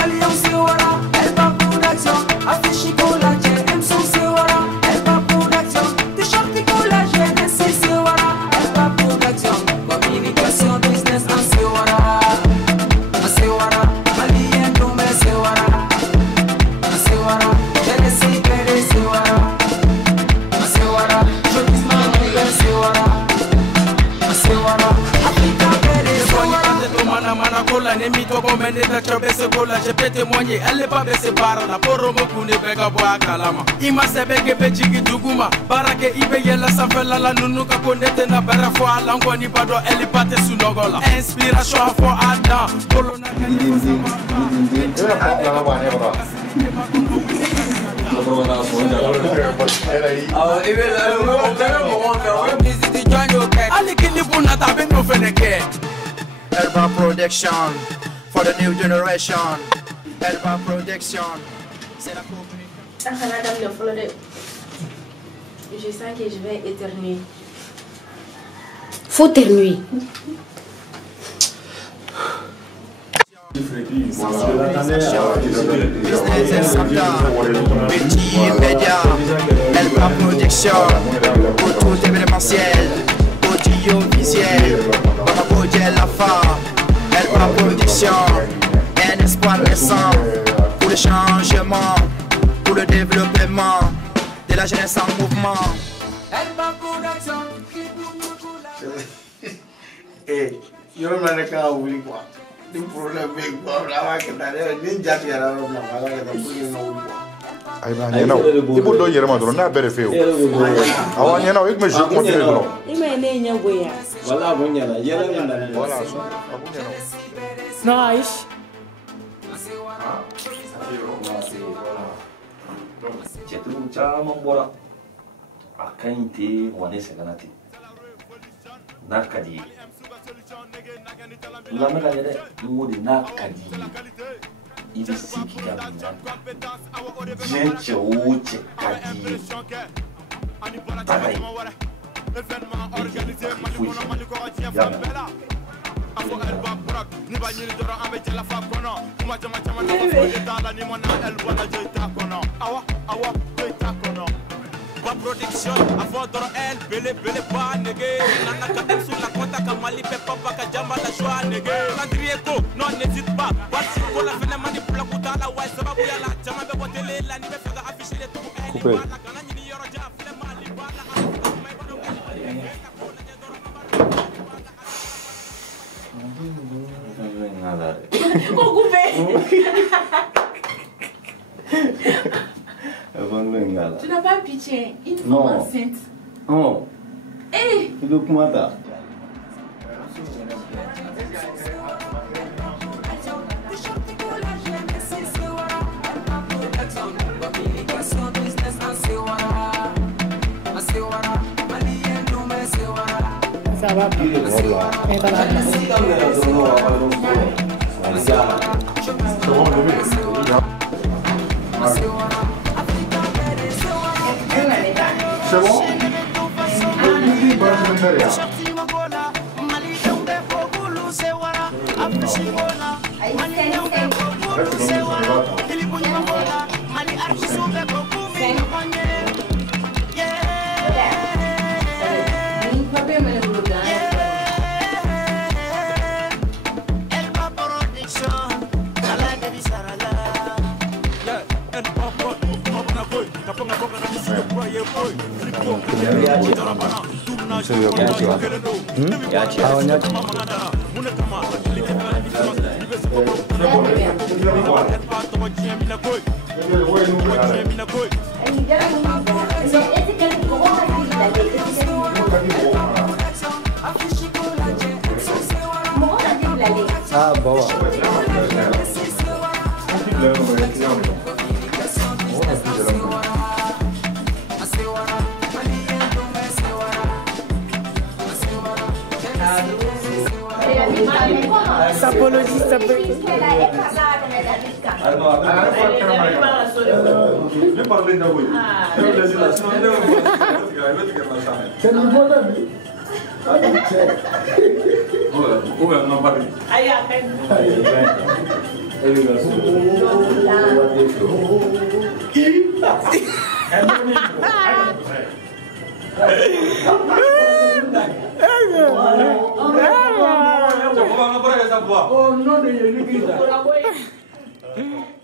Malion Sewara, Elba.production, affiche collagène, M100 Sewara, Elba.production, t-shirt collagène, c'est Sewara, Elba.production, communication business en Sewara, Sewara, Malien Doumé Sewara, Sewara, je ne sais pas de Sewara, Sewara, je dis ma nouvelle Sewara, Sewara, Africa Bede Sewara. Mana kola ne mi togo mene ta chobe se kola je peux témoigner elle est pas baissée par la poromo kune bega boa kalama ima sebege bejigi duguma barake ibe yela sanfela la nunu ka kondete na bara fo alango ni bado elle pate sunogola inspiration fo adam kolona Elba.production for the new generation. Elba.production, c'est la communication. Je sens que je vais éternuer. Faut éternuer. Business petit média, Elba.production pour tout événementiel, audiovisuel, pour la femme, Elba.production, un espoir naissant pour le changement, pour le développement de la jeunesse en mouvement. Elba.production. Eh, yo me reca ouli quoi. Di problème be quoi, la va que d'aller ni jati ya la la la que ta puli no ouli quoi. Ay ba ñena ibu do yere ma do na bere feo awa ñena ik me je ko dire no Ima ne nyago ya. Wala bon ñala yele ngana voilà so abu ñena Nice. cetu caman bɔra a ka ɲi tɛ wa ne sɛgɛnna ten n'a ka di ye lamɛn ka ɲɛ dɛ n ko de n'a ka di ye i bɛ se k'i ka minɛn diɲɛ cɛ o cɛ ka di ye taga ye e k'i foyi y'a mɛn. Production, avant de elle, belle pas négué. Nana kadem sur la compte à Kamali, Peppa, Bakajama, la joie négué. Landrieko, non, n'hésite pas. Voici pour la fin de manipulation, la ouais, ça va bouillir la Jama, de télé, la nuit, faire afficher les trous. Coupé. Tu n'as pas pitié, une femme enceinte. Non. Eh! Documenta. Ça va. c'est bon Ah bon. Sapologie, ça peut. Oh, no,